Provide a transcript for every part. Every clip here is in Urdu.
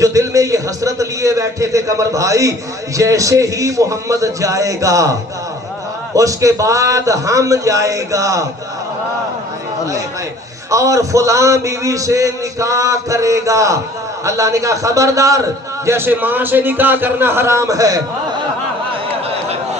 جو دل میں یہ حسرت لیے بیٹھے تھے قمر بھائی، جیسے ہی محمد جائے گا اس کے بعد ہم جائے گا، اور فلاں بیوی سے نکاح کرے گا۔ اللہ نے کہا خبردار، جیسے ماں سے نکاح کرنا حرام ہے۔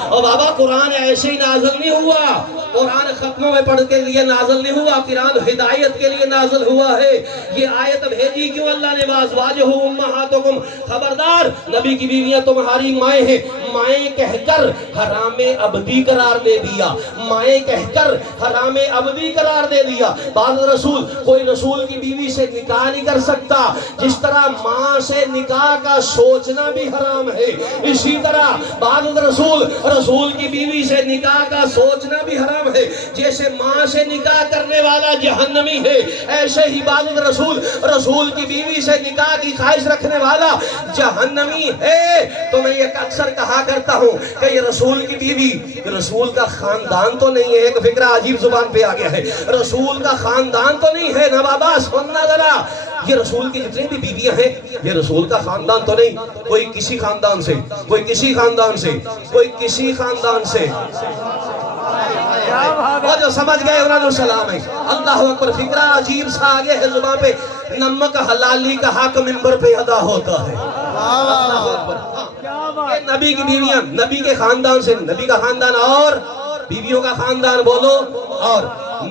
اور بابا قرآن ایسے ہی نازل نہیں ہوا، قرآن ختموں میں پڑھ کے لیے نازل نہیں ہوا، قرآن ہدایت کے لیے نازل ہوا ہے۔ یہ آیت بھیجی کیوں اللہ نے؟ وازواجہ امہاتکم، خبردار نبی کی بیویاں تمہاری مائیں ہیں۔ مائیں کہہ کر حرام ابدی قرار دے دیا، مائیں کہہ کر حرام ابدی قرار دے دیا۔ بعض رسول، کوئی رسول کی بیوی سے نکاح نہیں کر سکتا، جس طرح ماں سے نکاح کا سوچنا بھی حرام ہے، اسی طرح بعض رسول کی بیوی سے نکاح کا سوچنا بھی حرام ہے۔ جیسے ماں سے نکاح کرنے والا جہنمی ہے، ایسے ہی بعض رسول کی بیوی سے نکاح کی خواہش رکھنے والا جہنمی ہے۔ تو میں یہ اکثر کہا کرتا ہوں کہ یہ رسول کی بیوی، رسول کا خاندان تو نہیں ہے، ایک فکرہ عجیب زبان پہ آ گیا ہے، رسول کا خاندان تو نہیں ہے نا بابا، سننا ذرا، یہ رسول کی جتنی بھی بیویاں ہیں یہ رسول کا خاندان تو نہیں، کوئی کسی خاندان سے، کوئی کسی خاندان سے، کوئی کسی خاندان سے، وہ جو سمجھ گئے انہوں نے سلام ہے۔ اللہ اکبر، فکرہ عجیب سا آگے ہے زبان پہ، نمک حلالی کا حق منبر پہ ادا ہوتا ہے۔ اللہ اکبر، نبی کی بیویاں نبی کے خاندان سے، نبی کا خاندان اور بیویوں کا خاندان بولو، اور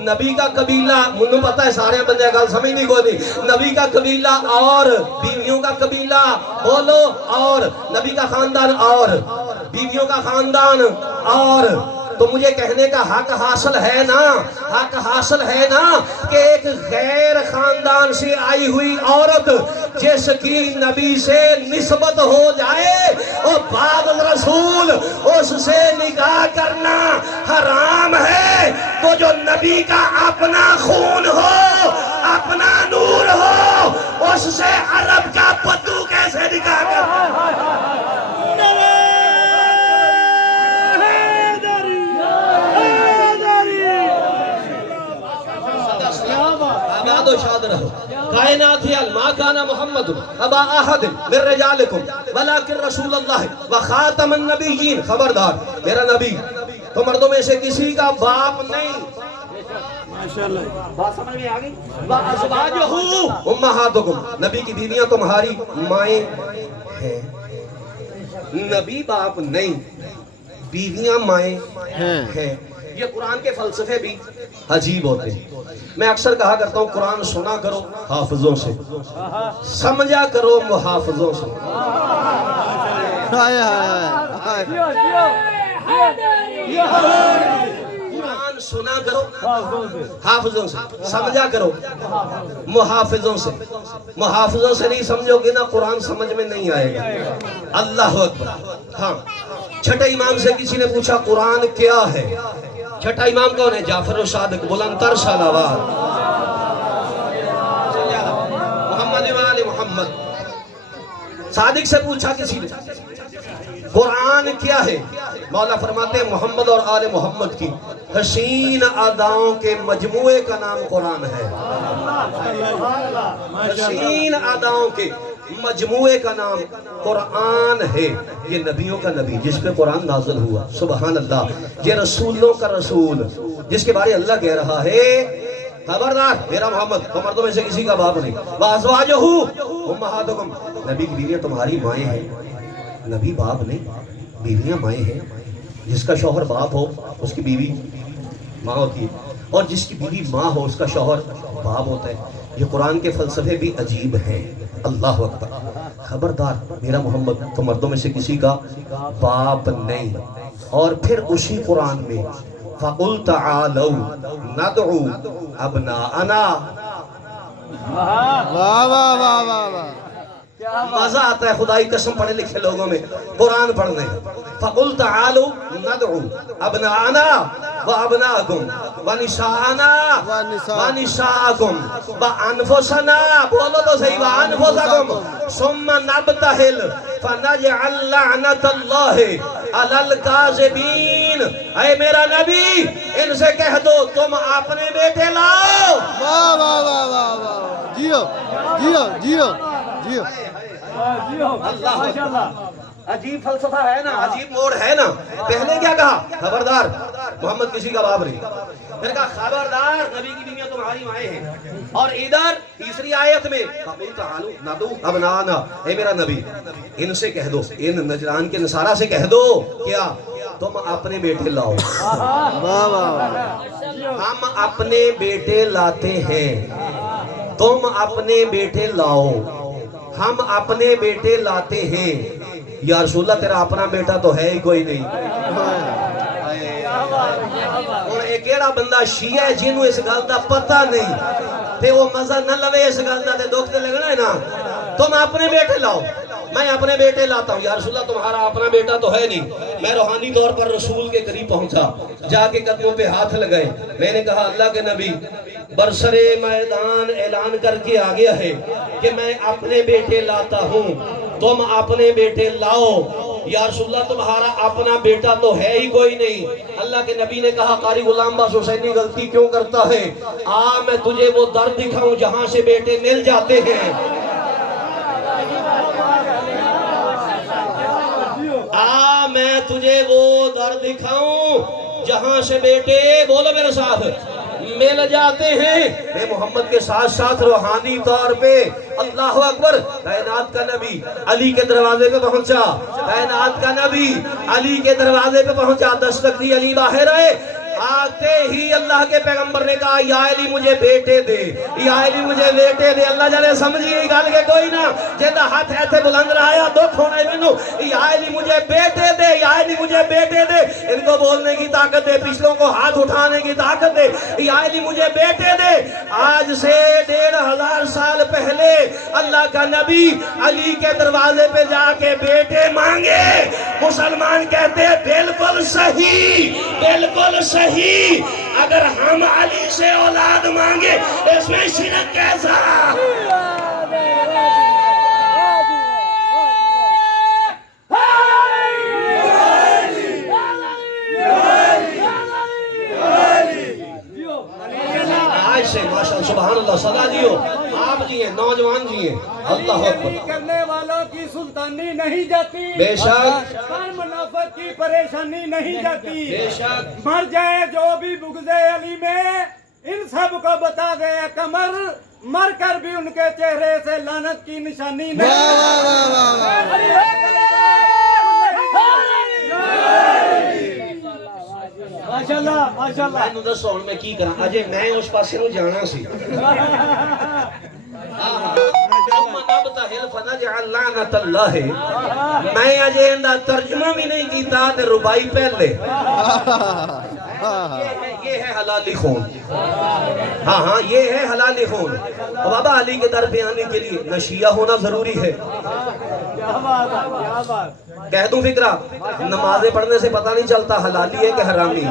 نبی کا قبیلہ، مجھے پتا ہے سارے بندے گل سمجھ نہیں کوئی نہیں، نبی کا قبیلہ اور بیویوں کا قبیلہ بولو، اور نبی کا خاندان اور بیویوں کا خاندان اور، تو مجھے کہنے کا حق حاصل ہے نا، حق حاصل ہے نا کہ ایک غیر خاندان سے آئی ہوئی عورت جس کی نبی سے نسبت ہو جائے اور بعد رسول اس سے نکاح کرنا حرام ہے، تو جو نبی کا اپنا خون ہو، اپنا نور ہو، اس سے عرب کا پدو کیسے نکاح کرنا؟ شاد رہو۔ کائنات ما کان محمد ابا احد من رجالکم ولکن رسول اللہ وخاتم النبیین، خبردار میرا نبی تو مردوں میں سے کسی کا باپ نہیں۔ بات سمجھ میں آگئی؟ وازواجہ امہاتکم، نبی کی بیویاں تمہاری مائیں ہیں، نبی باپ نہیں، بیویاں مائیں ہیں۔ یہ قرآن کے فلسفے بھی عجیب ہوتے ہیں۔ میں اکثر کہا کرتا ہوں قرآن سنا کرو حافظوں سے، سمجھا کرو محافظوں سے۔ قرآن سنا کرو حافظوں سے، سمجھا کرو محافظوں سے۔ محافظوں سے نہیں سمجھو گے نا قرآن سمجھ میں نہیں آئے گا۔ اللہ اکبر۔ ہاں، چھٹے امام سے کسی نے پوچھا قرآن کیا ہے؟ چھٹا امام کون ہے؟ جعفر الصادق، بلندتر صلوات محمد وآل محمد۔ صادق سے پوچھا کسی نے قرآن کیا ہے؟ مولا فرماتے ہیں محمد اور آل محمد کی حسین اداؤں کے مجموعے کا نام قرآن ہے۔ حسین اداؤں کے مجموعے کا نام قرآن ہے۔ یہ نبیوں کا نبی جس پہ قرآن نازل ہوا، سبحان اللہ، یہ رسولوں کا رسول جس کے بارے اللہ کہہ رہا ہے خبردار میرا محمد تو مردوں میں سے کسی کا باپ نہیں۔ وازواجہ امہاتکم، نبی کی بیویاں تمہاری مائیں ہیں، نبی باپ نہیں، بیویاں مائیں ہیں۔ جس کا شوہر باپ ہو اس کی بیوی ماں ہوتی ہے، اور جس کی بیوی ماں ہو اس کا شوہر باپ ہوتا ہے۔ یہ قرآن کے فلسفے بھی عجیب ہیں۔ اللہ اکبر، خبردار میرا محمد تو مردوں میں سے کسی کا باپ نہیں۔ اور پھر اسی قرآن میں فَقُلْ تَعَالَوْا نَدْعُوا أَبْنَاءَنَا، مزہ آتا ہے خدائی قسم پڑھے لکھے لوگوں میں قرآن پڑھنے۔ فَقُلْ تَعَالُوا نَدْعُوا أَبْنَاءَنَا وَأَبْنَاءَكُمْ وَنِسَاءَنَا وَنِسَاءَكُمْ وَأَنفُسَنَا، بولو تو صحیح، وَأَنفُسَكُمْ ثُمَّ نَبْتَهِلْ فَنَجْعَلْ لَعْنَةَ اللَّهِ عَلَى الْكَاذِبِينَ۔ اے میرا نبی ان سے کہہ دو تم اپنے بیٹے لاؤ۔ واہ واہ واہ واہ واہ، جیو جیو جیو جیو۔ اللہ عجیب فلسفہ ہے نا، عجیب موڑ ہے نا. پہلے کیا کہا؟ خبردار محمد کسی کا باپ نہیں. پھر کہا خبردار نبی کی بیویاں تمہاری مائیں ہیں. اور ادھر تیسری آیت میں ابنانا، اے میرا نبی ان سے کہہ دو، ان نجران کے نصارہ سے کہہ دو کیا تم اپنے بیٹے لاؤ. ہم اپنے بیٹے لاتے ہیں، تم اپنے بیٹے لاؤ. ہم اپنے بیٹے لاتے ہیں. یا رسول اللہ تیرا اپنا بیٹا تو ہے ہی کوئی نہیں. اور ایک ایڑا بندہ شیعہ ہے جنہوں اس گل دا پتہ نہیں تے وہ مزہ نہ لوے اس گل دا تے دکھ تے لگنا ہے نا. تم اپنے بیٹے لاؤ، میں اپنے بیٹے لاتا ہوں. یا رسول اللہ تمہارا اپنا بیٹا تو ہے نہیں. میں روحانی طور پر رسول کے قریب پہنچا، جا کے قدموں پہ ہاتھ لگائے. میں نے کہا اللہ کے نبی برسر میدان اعلان کر کے آ گیا ہے کہ میں اپنے بیٹے لاتا ہوں، تم اپنے بیٹے لاؤ. یا رسول اللہ تمہارا اپنا بیٹا تو ہے ہی کوئی نہیں. اللہ کے نبی نے کہا قاری غلام باز حسینی غلطی کیوں کرتا ہے؟ میں تجھے وہ در دکھاؤں جہاں سے بیٹے مل جاتے ہیں. میں تجھے وہ در دکھاؤں جہاں سے بیٹے، بولو میرے ساتھ، مل جاتے ہیں. میں محمد کے ساتھ ساتھ روحانی طور پہ اللہ اکبر کائنات کا نبی علی کے دروازے پہ پہنچا. کائنات کا نبی علی کے دروازے پہ پہنچا، دستک دی، علی باہر آئے. آتے ہی اللہ کے پیغمبر نے کہا یا علی مجھے بیٹے دے، یا علی مجھے بیٹے دے. اللہ جانے سمجھیے گل کے کوئی نہ جیدہ ہاتھ ایتھے بلند رہا دکھ ہونے منو. یا علی مجھے بیٹے دے، یا علی مجھے بیٹے دے. ان کو بولنے کی طاقت دے، پچھلوں کو ہاتھ اٹھانے کی طاقت دے. یا علی مجھے بیٹے دے. آج سے 1500 سال پہلے اللہ کا نبی علی کے دروازے پہ جا کے بیٹے مانگے. مسلمان کہتے ہیں بالکل صحیح، بالکل صحیح. اگر ہم علی سے اولاد مانگے اس میں شرک کیسا؟ سبحان اللہ. صدا دیو، آپ جی ہیں، نوجوان جی ہیں. اللہ اکبر. کرنے والوں کی سلطانی نہیں جاتی، بے شک. پر منافق کی پریشانی نہیں جاتی. بے شک. مر جائے جو بھی بغض علی میں، ان سب کو بتا دے قمر، مر کر بھی ان کے چہرے سے لعنت کی نشانی ماشاءاللہ ماشاءاللہ. میں دسو ہن میں کی کراں؟ اجے میں اس پاسے نوں جانا سی. میں اجے اندا ترجمہ بھی نہیں کیتا تے ربائی پہلے. یہ ہے حلالی خون. ہاں یہ ہے حلالی خون. بابا علی کے در پہ آنے کے لیے نہ شیعہ ہونا ضروری ہے. کہہ دوں فکرہ، نمازیں پڑھنے سے پتہ نہیں چلتا حلالی ہے کہ حرامی.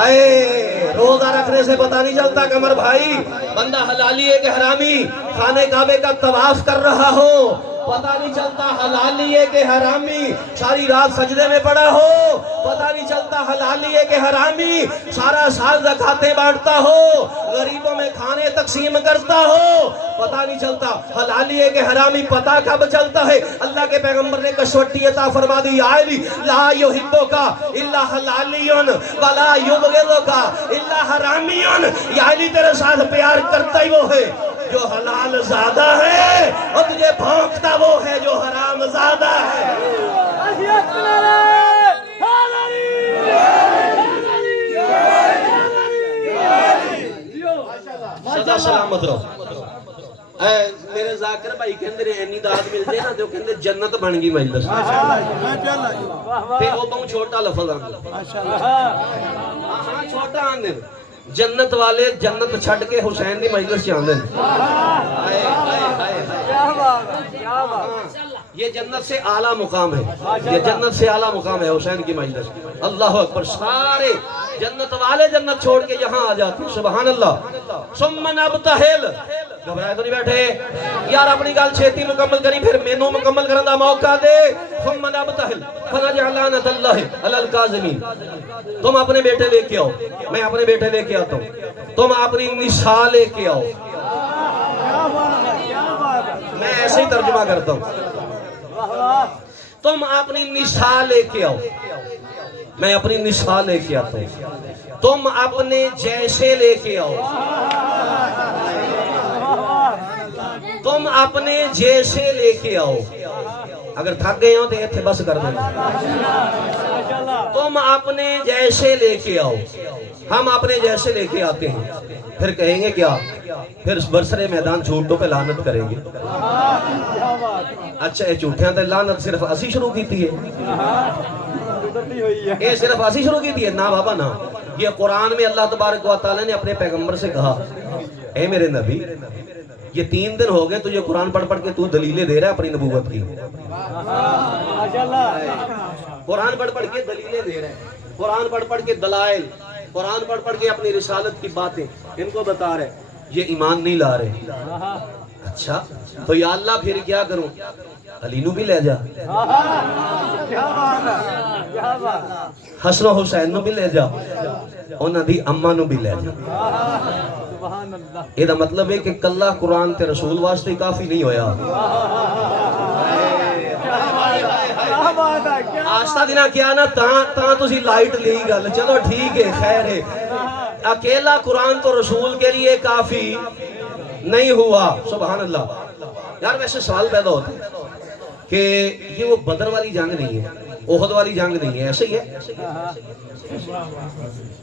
آئے روزہ رکھنے سے پتہ نہیں چلتا قمر بھائی بندہ حلالی ہے کہ حرامی. خانہ کعبے کا طواف کر رہا ہو پتہ نہیں چلتا حلالی ہے کہ حرامی. ساری رات سجدے میں پڑا ہو پتہ نہیں چلتا حلالی ہے کہ حرامی. سارا سال زکاتیں بانٹتا ہو، غریبوں میں کھانے تقسیم کرتا ہو، پتہ نہیں چلتا حلالی ہے کہ حرامی. پتہ کب چلتا ہے؟ اللہ کے پیغمبر نے کشوٹی عطا فرما دی. یا علی لا یحبک الا حلالی ولا یبغضک الا حرامی. یا علی تیرے ساتھ پیار کرتا ہی وہ ہے جو حلال زادہ ہے، اور تجھے بھونکتا وہ ہے جو حرام زادہ ہے. صدا سلامت رہو. میرے ذاکر بھائی کہندے نے اینی داد مل جائے نا تو کہندے جنت بن گئی مجلس. تے وہ بہت چھوٹا لفظ آندے. ہاں چھوٹا آندے. جنت والے جنت چھڑ کے حسین دی مجلس چاندے. یہ جنت سے اعلیٰ مقام ہے، یہ جنت سے اعلیٰ مقام ہے حسین کی مجلس. اللہ اکبر. سارے جنت والے جنت چھوڑ کے یہاں آ جاتے. سبحان اللہ. ثم نبتہل. گھبرائے تو نہیں بیٹھے یار، اپنی گل چھیتی مکمل کری پھر مینوں مکمل کرنے دا موقع دے. ثم نبتہل فنجعل لعنت اللہ علی الکاذبین. تم اپنے بیٹے لے کے آؤ، میں اپنے بیٹے لے کے آتا ہوں. تم اپنی نساء لے کے آؤ. میں ایسے ہی ترجمہ کرتا ہوں. تم اپنی نساء لے کے آؤ. میں اپنی نساء لے کے آتا ہوں. تم اپنے جیسے لے کے آؤ. تم اپنے جیسے لے کے آؤ. اگر تھک گئے ہو تو ایتھے بس کر دیں. تم اپنے جیسے لے کے آؤ. ہم اپنے جیسے لے کے آتے ہیں. پھر کہیں گے کیا؟ پھر برسرے میدان جھوٹوں پہ لعنت کریں گے. اچھا یہ جھوٹیاں تے لعنت صرف اسی شروع کی تھی ہے؟ یہ صرف اسی شروع کی تھی ہے؟ نا بابا نا. یہ قرآن میں اللہ تبارک و تعالی نے اپنے پیغمبر سے کہا اے میرے نبی یہ 3 دن ہو گئے تجھے قرآن پڑھ پڑھ کے تو دلیلیں دے رہا ہے اپنی نبوت کی. قرآن پڑھ پڑھ کے دلیلیں دے رہے ہیں. قرآن پڑھ پڑھ کے دلائل. قرآن پڑھ پڑھ کے اپنی رسالت کی باتیں ان کو بتا رہے. یہ ایمان نہیں لا رہے. اچھا تو یا اللہ پھر کیا کروں؟ علی نو بھی لے جا. حسن و حسین نو بھی لے جا. انہاں دی اماں نو بھی لے جا. یہ مطلب ہے کہ کلہ قرآن تے رسول واسطے کافی نہیں ہویا. آستہ دینا کیا نا تاں تسی لائٹ لی گل. چلو ٹھیک ہے خیر ہے. اکیلا قرآن تو رسول کے لیے کافی نہیں ہوا. سبحان اللہ. یار ویسے سوال پیدا ہوتا ہے کہ یہ وہ بدر والی جنگ نہیں ہے, احد والی جنگ نہیں ہے, ایسے ہی ہے؟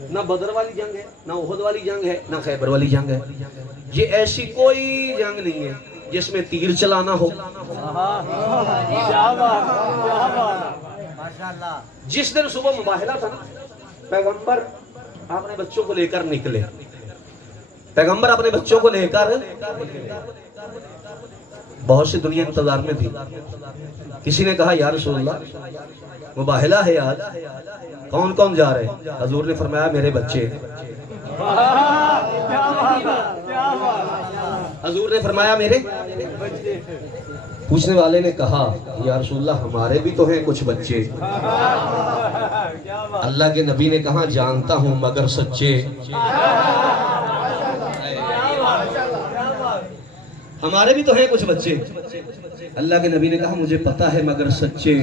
نہ بدر والی جنگ ہے, نہ احد والی جنگ ہے, نہ خیبر والی جنگ ہے. یہ ایسی کوئی جنگ نہیں ہے جس میں تیر چلانا ہو. جس دن صبح مباہلہ تھا نا, پیغمبر اپنے بچوں کو لے کر نکلے. پیغمبر اپنے بچوں کو لے کر, بہت سی دنیا انتظار میں تھی. کسی نے کہا یا رسول اللہ مباہلہ ہے آج, کون کون جا رہے ہیں؟ حضور نے فرمایا میرے بچے. حضور نے فرمایا میرے. پوچھنے والے نے کہا یا رسول اللہ ہمارے بھی تو ہیں کچھ بچے. اللہ کے نبی نے کہا جانتا ہوں مگر سچے. ہمارے بھی تو ہیں کچھ بچے. اللہ کے نبی نے کہا مجھے پتا ہے مگر سچے.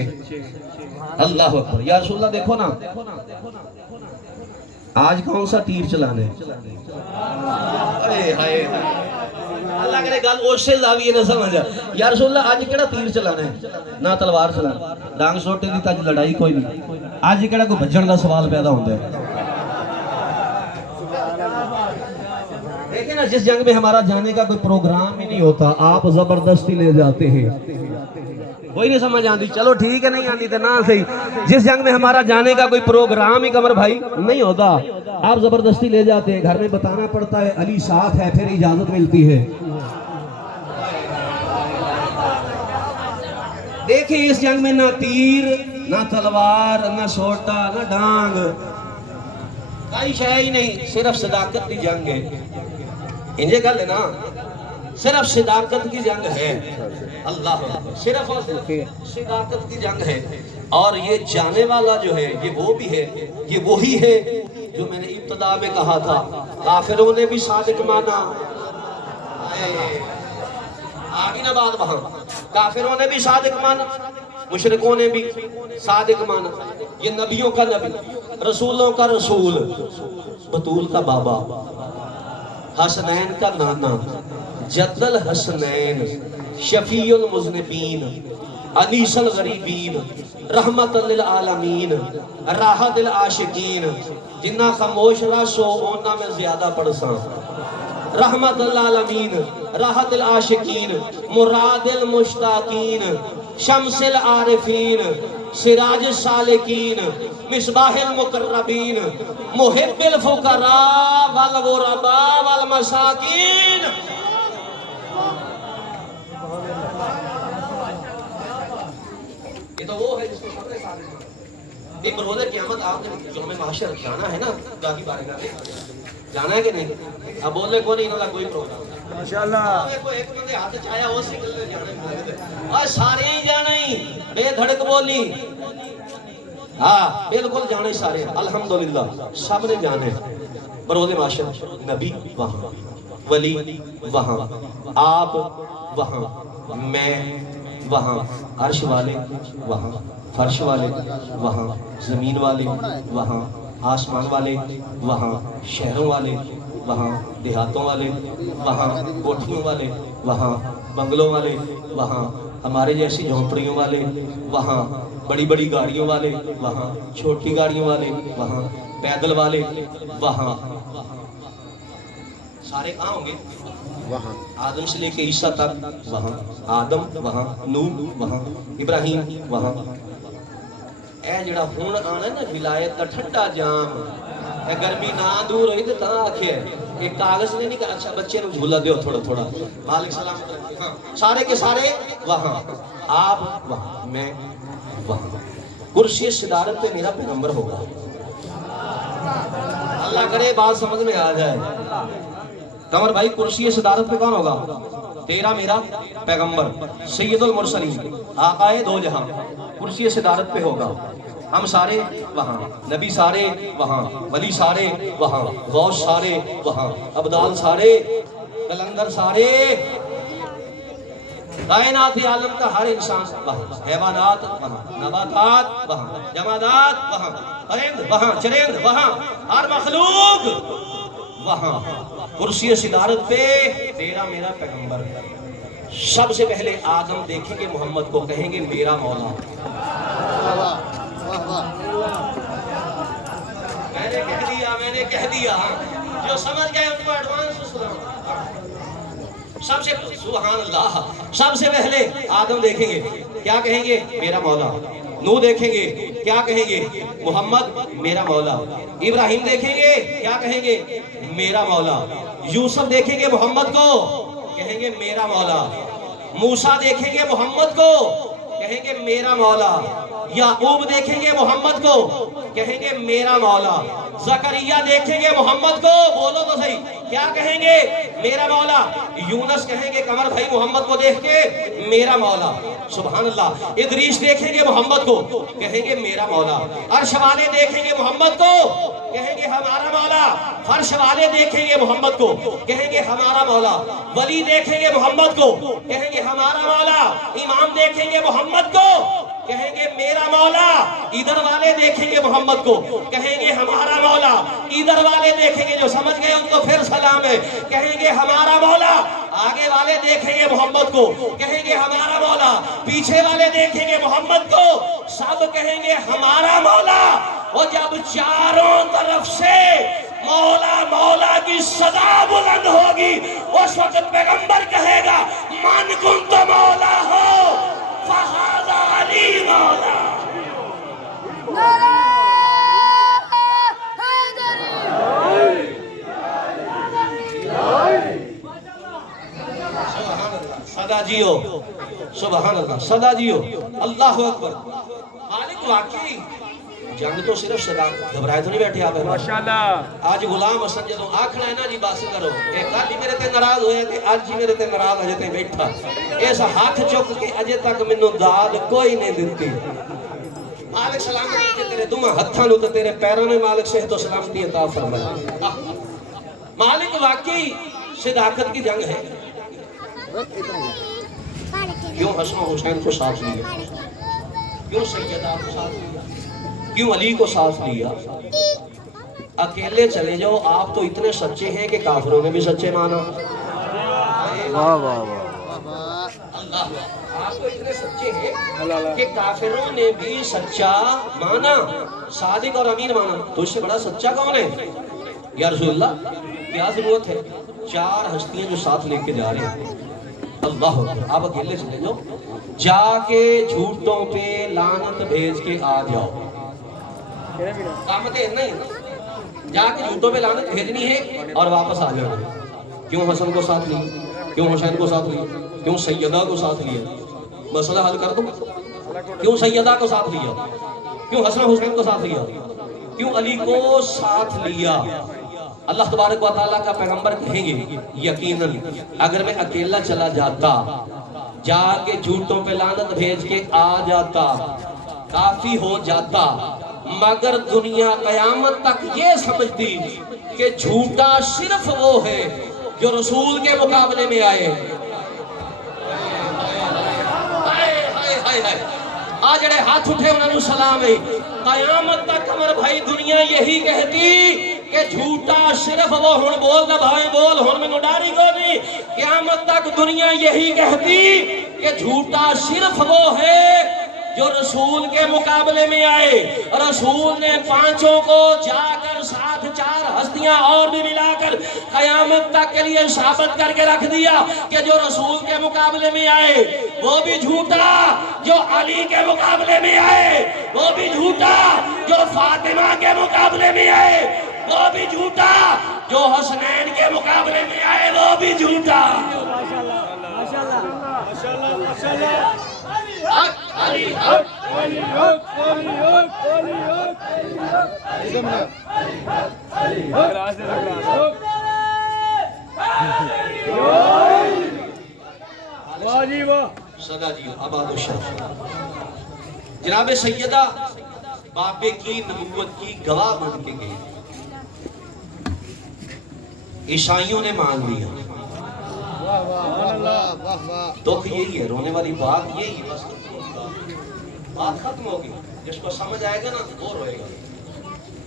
اللہ اکبر. یا رسول اللہ دیکھو نا آج کون سا تیر چلانے. اللہ کرے گل اسے زاویے نہ سمجھا. یا رسول اللہ آج کیڑا تیر چلانا ہے, نہ تلوار چلانا, ڈانگ سوٹے دی تاج لڑائی کوئی نہیں. آج کیڑا کوئی بجن دا سوال پیدا ہوتا ہے. دیکھیں نا جس جنگ میں ہمارا جانے کا کوئی پروگرام ہی نہیں ہوتا, آپ زبردستی لے جاتے ہیں. کوئی نہیں سمجھ آندی, چلو ٹھیک ہے نہیں آندی تو نہ صحیح. جس جنگ میں ہمارا جانے کا کوئی پروگرام ہی قمر بھائی نہیں ہوتا, آپ زبردستی لے جاتے ہیں. گھر میں بتانا پڑتا ہے علی ساتھ ہے پھر اجازت ملتی ہے. دیکھیں اس جنگ میں نہ تیر, نہ تلوار, نہ سوٹا, نہ ڈانگ, کوئی شے ہی نہیں. صرف صداقت کی جنگ ہے. انجھے گل ہے نا, صرف صداقت کی جنگ ہے. اللہ صرف صداقت کی جنگ ہے. اور یہ جانے والا جو ہے یہ وہ بھی ہے, یہ وہی ہے جو میں نے ابتدا میں کہا تھا. کافروں نے بھی صادق مانا. آگی نا بات وہاں. کافروں نے بھی صادق مانا, مشرکوں نے بھی صادق مانا. یہ نبیوں کا نبی, رسولوں کا رسول, بطول کا بابا, حسنین کا نانا, جد الحسنین, شفیع المذنبین, انیس الغریبین, رحمت للعالمین, راحت العاشقین. جنہ خاموش رہا سو اونا میں زیادہ پڑھساں. رحمت العالمین, راحت العاشقین, مراد المشتاقین, شمس العارفین, سراج السالکین, مصباح المقربین, محب الفقراء والغرباء والمساکین. یہ تو وہ ہے جس کو سامنے سامنے ایک بروز قیامت آپ نے جو ہمیں معاشر جانا ہے نا گاہی بارے گا جانا ہے کہ نہیں. اب بولے کو نہیں انہوں کوئی پروگرام ماشاءاللہ. ایک بندے ہاتھ چاہیا وہ سکل لے جانے اور سارے ہی جانا ہی بے دھڑک بولی. ہاں بالکل جانے سارے الحمدللہ سب نے جانے. بروز معاشر نبی وہاں, ولی وہاں, آپ وہاں, میں وہاں، عرش والے وہاں، فرش والے وہاں، زمین والے وہاں، آسمان والے وہاں، شہروں والے وہاں، دیہاتوں والے وہاں، کوٹھیوں والے وہاں، بنگلوں والے وہاں، ہمارے جیسی جھونپڑیوں والے وہاں، بڑی بڑی گاڑیوں والے وہاں، چھوٹی گاڑیوں والے وہاں، پیدل والے وہاں، سارے کہاں ہوں گے؟ وہاں۔ آدم سے لے کے عیسیٰ تک وہاں، آدم وہاں، نوح وہاں، ابراہیم وہاں۔ اے جڑا ہون آنا ہے نا ولایت دا ٹھنڈا جام، اے گرمی نہ دور ہوئی تو کہاں آکھے ہے ایک کاغذ نے نہیں کہا اچھا بچے نو جھولا دیو تھوڑا تھوڑا، مالک سلامت رکھے، ہاں سارے کے سارے وہاں، آپ وہاں، میں وہاں۔ کرسی صدارت پہ میرا پیغمبر ہوگا، اللہ کرے بات سمجھ میں آ جائے۔ قمر بھائی کرسی صدارت پہ کون ہوگا؟ تیرا میرا پیغمبر سید المرسلین آقائے دو جہاں کرسی صدارت پہ ہوگا۔ ہم سارے وہاں، نبی سارے وہاں، ولی سارے وہاں، غوث سارے وہاں، ابدال سارے، کلندر سارے، کائنات عالم کا ہر انسان وہاں، حیوانات وہاں، نباتات وہاں، جمادات وہاں، پرند وہاں، چرند وہاں، ہر مخلوق وہاں۔ کرسی صدارت پہ تیرا میرا پیغمبر۔ سب سے پہلے آدم دیکھیں گے محمد کو، کہیں گے میرا مولا۔ میں نے کہہ دیا جو سمجھ گئے ان کو ایڈوانس سلام۔ سب سے سبحان اللہ، سب سے پہلے آدم دیکھیں گے کیا کہیں گے؟ میرا مولا۔ نوح دیکھیں گے کیا کہیں گے؟ محمد میرا مولا۔ ابراہیم دیکھیں گے کیا کہیں گے؟ میرا مولا۔ یوسف دیکھیں گے محمد کو، کہیں گے میرا مولا۔ موسیٰ دیکھیں گے محمد کو، کہیں گے میرا مولا۔ یعقوب دیکھیں گے محمد کو، کہیں گے میرا مولا۔ زکریا دیکھیں گے محمد کو، بولو تو صحیح کیا کہیں گے؟ میرا مولا۔ یونس کہیں گے قمر بھائی محمد کو دیکھ کے میرا مولا، سبحان اللہ۔ ادریس دیکھیں گے محمد کو، کہیں گے میرا مولا۔ عرش والے دیکھیں گے محمد کو، کہیں گے ہمارا مولا۔ فرش والے دیکھیں گے محمد کو، کہیں گے ہمارا مولا۔ ولی دیکھیں گے محمد کو، کہیں گے ہمارا مولا۔ امام دیکھیں گے محمد کو، کہیں گے میرا مولا۔ ادھر والے دیکھیں گے محمد کو، کہیں گے ہمارا مولا۔ ادھر والے دیکھیں گے جو سمجھ گئے ان کو پھر سلام ہے، کہیں گے ہمارا مولا۔ آگے والے دیکھیں گے محمد کو، کہیں گے ہمارا مولا۔ پیچھے والے دیکھیں گے محمد کو، سب کہیں گے ہمارا مولا۔ اور جب چاروں طرف سے مولا مولا کی صدا بلند ہوگی اس وقت پیغمبر کہے گا من کنت مولا ہو فہذا علی مولا۔ صدا جیو، سبحان اللہ، صدا جیو، اللہ اکبر۔ مالک واقعی جنگ تو صرف صدا، گھبرائے تو نہیں بیٹھے آپ ماشاءاللہ۔ آج غلام حسن جدوں آکھنا ہے نا جی بس کرو، ایک آج ہی میرے تے ناراض ہوئے تھے، آج ہی میرے تے ناراض اجے تے بیٹھا، اس ہاتھ چک کے اجے تک مینوں داد کوئی نہیں دتی۔ مالک سلامت رکھے تیرے دونوں ہتھاں نوں تے تیرے پیراں نوں مالک صحت و سلامتی عطا فرمائے۔ مالک واقعی صداقت کی جنگ ہے۔ کیوں حسن و حسین کو ساتھ لیا؟ کیوں سیدہ کو ساتھ لیا؟ کیوں علی کو ساتھ لیا؟ اکیلے چلے جاؤ، آپ تو اتنے سچے ہیں کہ کافروں نے بھی سچے مانا۔ واہ واہ واہ، اللہ، آپ تو اتنے سچے ہیں کہ کافروں نے بھی سچا مانا، صادق اور امین مانا۔ تو اس سے بڑا سچا کون ہے؟ یا رسول اللہ کیا ضرورت ہے؟ چار ہستیاں جو ساتھ لے کے جا رہے ہیں، اللہ آپ اکیلے چلے جاؤ، جا کے جھوٹوں پہ لعنت بھیج کے آ جاؤ۔ قامت ہے نہیں، جا کے جھوٹوں پہ لعنت بھیجنی ہے اور واپس آ جانا۔ کیوں حسن کو ساتھ لیا؟ کیوں حسین کو ساتھ لیا؟ کیوں سیدہ کو ساتھ لیا؟ مسئلہ حل کر دو۔ کیوں سیدہ کو ساتھ لیا؟ کیوں حسن حسین کو ساتھ لیا؟ کیوں علی کو ساتھ لیا؟ اللہ تبارک و تعالیٰ کا پیغمبر کہیں گے یقیناً اگر میں اکیلا چلا جاتا، جا کے جھوٹوں پہ لعنت بھیج کے آ جاتا، کافی ہو جاتا، مگر دنیا قیامت تک یہ سمجھتی کہ جھوٹا صرف وہ ہے جو رسول کے مقابلے میں آئے۔ ہائے ہائے آ جڑے ہاتھ اٹھے انہوں نے سلام ہے قیامت تک عمر بھائی دنیا یہی کہتی کہ جھوٹا صرف وہ ہن بول دا بھائی بول ہن میں ڈاری کو نہیں قیامت تک دنیا یہی کہتی کہ جھوٹا صرف وہ ہے جو رسول کے مقابلے میں آئے رسول نے پانچوں کو جا کر ساتھ چار ہستیاں اور بھی ملا کر قیامت تک کے لیے ثابت کر کے رکھ دیا کہ جو رسول کے مقابلے میں آئے وہ بھی جھوٹا جو علی کے مقابلے میں آئے وہ بھی جھوٹا جو فاطمہ کے مقابلے میں آئے وہ بھی جھوٹا جو حسنین کے مقابلے میں آئے وہ بھی جھوٹا علی صدا جی آباد و شرف جناب سیدہ بابے کی نبوت کی گواہ بن کے گئی عیسائیوں نے مان لیا دکھ یہی ہے رونے والی بات یہی ہے بس بات ختم ہوگی جس کو سمجھ آئے گا نا وہ روئے گا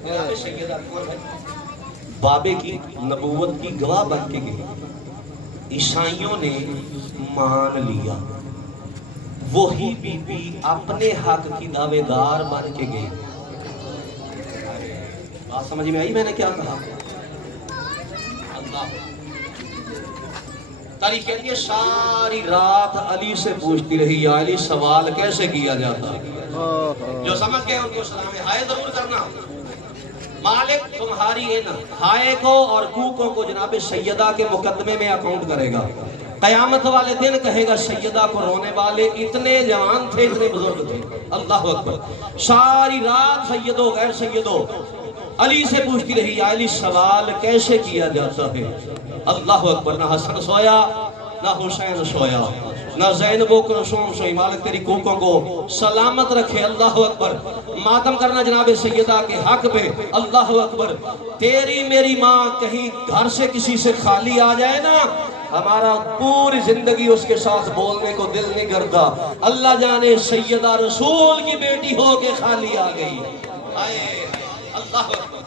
جناب سیدہ کون ہے بابے کی نبوت کی گواہ بن کے گئی عیسائیوں نے مان لیا وہی بی بی اپنے حق کی دعوے دار بن کے گئی بات سمجھ میں آئی میں نے کیا کہا اللہ تاریخ کہتی ہے ساری رات علی سے پوچھتی رہی یا علی سوال کیسے کیا جاتا جو سمجھ گئے ان کو سلام ہائے ضرور کرنا مالک تمہاری ان ہائے کو اور کوکوں کو جناب سیدہ کے مقدمے میں اکاؤنٹ کرے گا قیامت والے دن کہے گا سیدہ کو رونے والے اتنے جوان تھے اتنے بزرگ تھے اللہ اکبر ساری رات سیدو غیر سیدو علی سے پوچھتی رہی یا علی سوال کیسے کیا جاتا ہے اللہ اکبر نہ حسن سویا نہ حسین سویا نہ زینب و کلثوم سوئی مالک تیری کوکوں کو سلامت رکھے اللہ اکبر ماتم کرنا جناب سیدہ کے حق پہ اللہ اکبر تیری میری ماں کہیں گھر سے کسی سے خالی آ جائے نا ہمارا پوری زندگی اس کے ساتھ بولنے کو دل نہیں کرتا اللہ جانے سیدہ رسول کی بیٹی ہو کے خالی آ گئی اللہ اکبر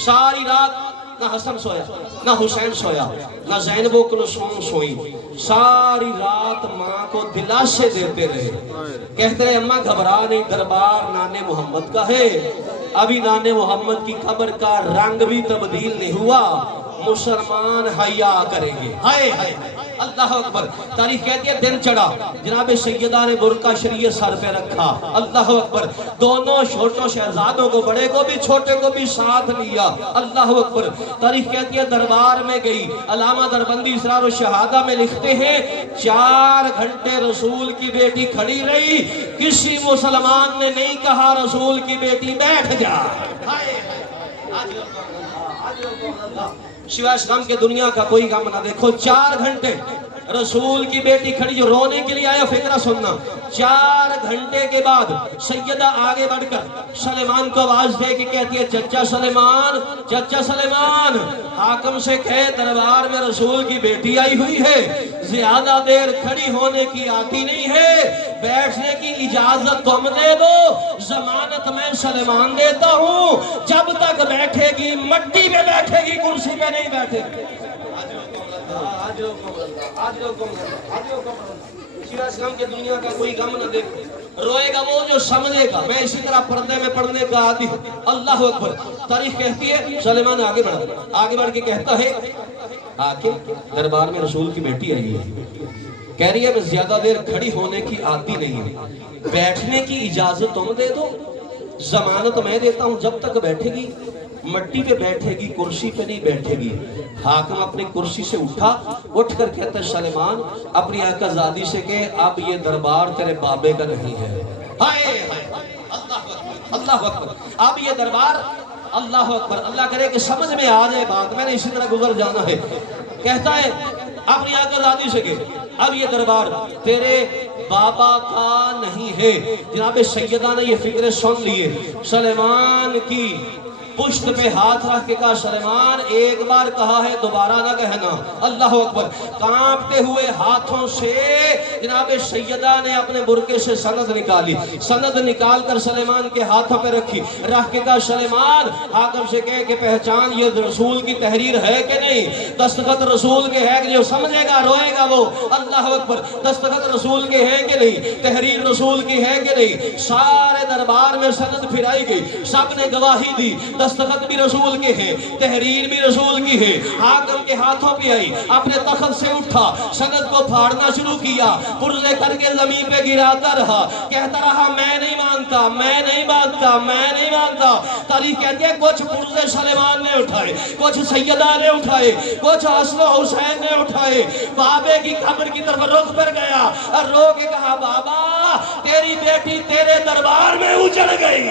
ساری رات نہ حسن سویا نہ حسین سویا نہ زینب و کلثوم سوئی ساری رات ماں کو دلاسے دیتے رہے کہتے رہے اماں گھبرا نہیں دربار نانے محمد کا ہے ابھی نانے محمد کی قبر کا رنگ بھی تبدیل نہیں ہوا مسلمان حیا کریں گے ہائے ہائے اللہ اکبر تاریخ کہتی ہے دن چڑھا جناب سیدہ نے برقع شریعت سر پہ رکھا اللہ اکبر دونوں چھوٹوں شہزادوں کو بڑے کو بھی چھوٹے کو بھی ساتھ لیا اللہ اکبر تاریخ کہتی ہے دربار میں گئی علامہ دربندی اسرار الشہادہ میں لکھتے ہیں 4 گھنٹے رسول کی بیٹی کھڑی رہی کسی مسلمان نے نہیں کہا رسول کی بیٹی بیٹھ جا سوائے غم کے دنیا کا کوئی غم نہ دیکھو 4 گھنٹے رسول کی بیٹی کھڑی جو رونے کے لیے آیا فکرہ سننا 4 گھنٹے کے بعد سیدہ آگے بڑھ کر سلیمان کو آواز دے کے کہتی ہے چچا سلیمان حاکم سے کہے دربار میں رسول کی بیٹی آئی ہوئی ہے زیادہ دیر کھڑی ہونے کی آتی نہیں ہے بیٹھنے کی اجازت تم دے دو ضمانت میں سلیمان دیتا ہوں جب تک بیٹھے گی مٹی میں بیٹھے گی کرسی پہ نہیں بیٹھے گی اسلام کے دنیا کا کوئی غم نہ دیکھو روئے گا وہ جو سمجھے گا میں اسی طرح پردے میں پڑھنے کا عادی ہوں اللہ اکبر تاریخ کہتی ہے سلیمان آگے بڑھ کے کہتا ہے آکے دربار میں رسول کی بیٹی آئی ہے کہہ رہی ہے میں زیادہ دیر کھڑی ہونے کی عادی نہیں ہے بیٹھنے کی اجازت تم دے دو ضمانت میں دیتا ہوں جب تک بیٹھے گی مٹی پہ بیٹھے گی کرسی پہ نہیں بیٹھے گی حاکم اپنی کرسی سے اٹھ کر کہتا ہے سلیمان اپنی آقا زادی سے کہ اب یہ دربار تیرے بابے کا نہیں ہے اللہ اکبر اب یہ دربار اللہ اکبر اللہ کرے کہ سمجھ میں آ جائے بات میں نے اسی طرح گزر جانا ہے کہتا ہے اپنی آقا زادی سے کہ اب یہ دربار تیرے بابا کا نہیں ہے جناب سیدہ نے یہ فکرے سن لیے سلیمان کی پشت پہ ہاتھ رکھ کے کہا سلیمان ایک بار کہا ہے دوبارہ نہ کہنا. اللہ اکبر. کانپتے ہوئے ہاتھوں سے جناب سیدہ نے اپنے برقعے سے سند نکالی. سند نکال کر سلیمان کے ہاتھوں پہ رکھی. رکھ کے کہا سلیمان حاکم سے کہے کہ پہچان یہ رسول کی تحریر ہے کہ نہیں؟ دستخط رسول کے ہے کہ جو سمجھے گا روئے گا وہ. اللہ اکبر. دستخط رسول کے ہیں کہ نہیں؟ تحریر رسول کی ہے کہ نہیں؟ سارے دربار میں سند پھرائی گئی. سب نے گواہی دی دستخط بھی رسول کے ہیں, تحریر بھی رسول کی ہے. حاکم کے ہاتھوں پہ آئی, اپنے تخت سے اٹھا, سند کو پھاڑنا شروع کیا, پرزے کر کے زمین پہ گراتا رہا, کہتا رہا میں نہیں مانتا, میں نہیں مانتا, میں نہیں مانتا. تاریخ کہتی ہے کچھ پرزے سلیمان نے اٹھائے, کچھ سیدہ نے اٹھائے, کچھ حسن و حسین نے اٹھائے. بابے کی قبر کی طرف رخ پر گیا اور رو کے کہا بابا تیری بیٹی تیرے دربار میں اجڑ گئی.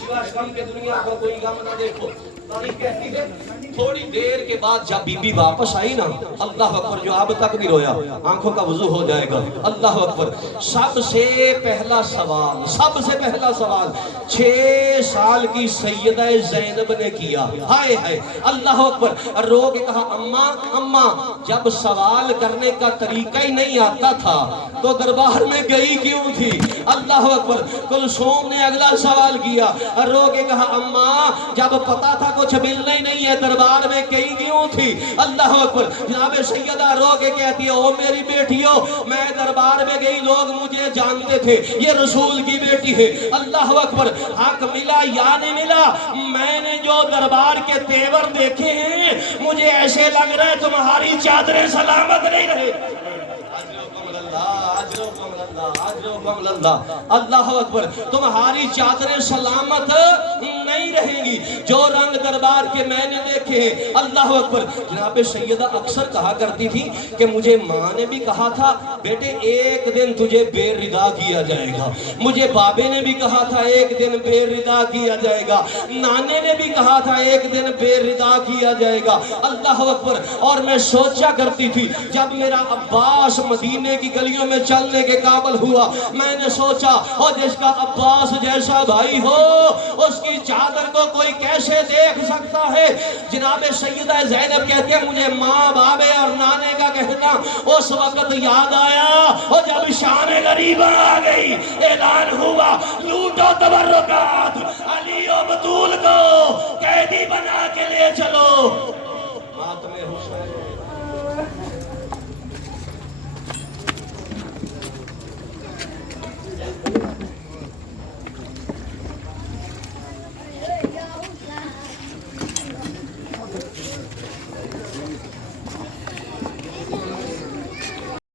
سواش غم کے دنیا کو کوئی غم نہ دیکھو. تاریخ کہتی ہے تھوڑی دیر کے بعد جب بی بی واپس آئی نا, اللہ اکبر, جو اب تک نہیں رویا, آنکھوں کا وضو ہو جائے گا. اللہ اکبر. سب سے پہلا سوال 6 سال کی سیدہ زینب نے کیا. ہائے ہائے. اللہ اکبر. رو کے کہا اماں جب سوال کرنے کا طریقہ ہی نہیں آتا تھا تو دربار میں گئی کیوں تھی؟ اللہ اکبر. کلثوم نے اگلا سوال کیا. رو کے کہا اماں جب پتا تھا کچھ ملنا ہی نہیں ہے دربار میں گئی کیوں تھی؟ اللہ اکبر. جناب سیدہ رو کے کہتی ہے او میری بیٹیوں, میں دربار میں گئی, لوگ مجھے جانتے تھے یہ رسول کی بیٹی ہے. اللہ اکبر. حق ملا یا نہیں ملا, میں نے جو دربار کے تیور دیکھے ہیں مجھے ایسے لگ رہا ہے تمہاری چادریں سلامت نہیں رہے. اللہ اکبر. تمہاری چادریں سلامت نہیں رہیں گی جو رنگ دربار کے میں نے دیکھے ہیں. اللہ اکبر. جناب سیدہ اکثر کہا کرتی تھی کہ مجھے ماں نے بھی کہا تھا بیٹے ایک دن تجھے بے ردا کیا جائے گا, مجھے بابے نے بھی کہا تھا ایک دن بے ردا کیا جائے گا, نانے نے بھی کہا تھا ایک دن بے ردا کیا جائے گا. اللہ اکبر. اور میں سوچا کرتی تھی جب میرا عباس مدینے کی گلیوں میں چلنے کے قابل ہوا, میں نے سوچا اور جس کا عباس جیسا بھائی ہو اس کی چادر کو کوئی کیسے دیکھ سکتا ہے. جناب سیدہ زینب کہتے ہیں مجھے ماں بابے اور نانے کا کہنا اس وقت یاد آیا اور جب شان غریبہ آ گئی, اعلان ہوا لوٹو تبرکات, علی و بطول کو قیدی بنا کے لے چلو.